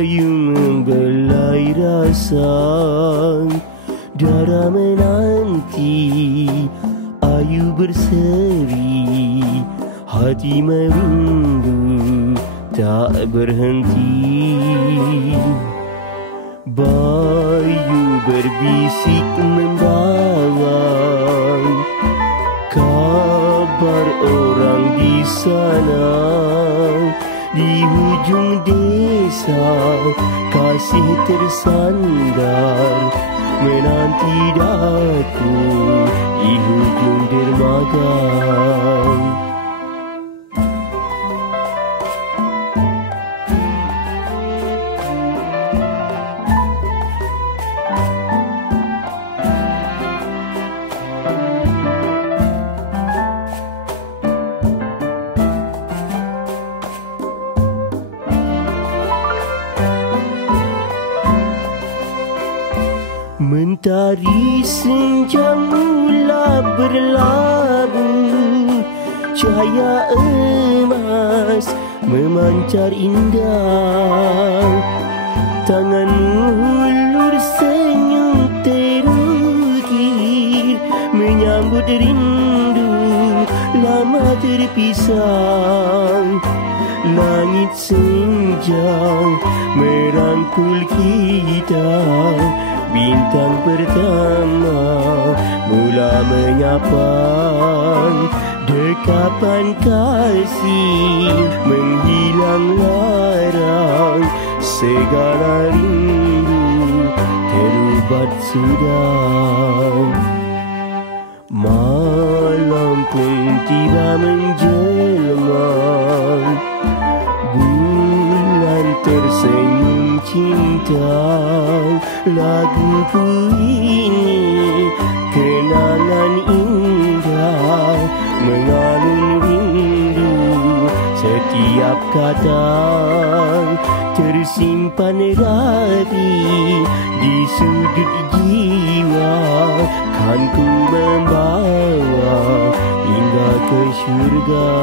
Bayu membelai rasa, darah menanti, ayu berseri, hati merindu tak berhenti. Bayu berbisik membawa kabar orang di sana, di hujung desa kasih tersandar, menanti daku di hujung dermaga. Mentari senja mula berlabuh, cahaya emas memancar indah. Tanganmu hulur senyum terukir, menyambut rindu lama terpisah. Langit senja merangkul kita, bintang pertama mula menyapa. Dekapan kasih menghilang larang, segala rindu terubat sudah. Malam pun tiba menjelma, bulan tersenyum cinta. Laguku ini kenangan indah, mengalun rindu setiap kata, tersimpan rapi di sudut jiwa. Kan ku membawa hingga ke syurga.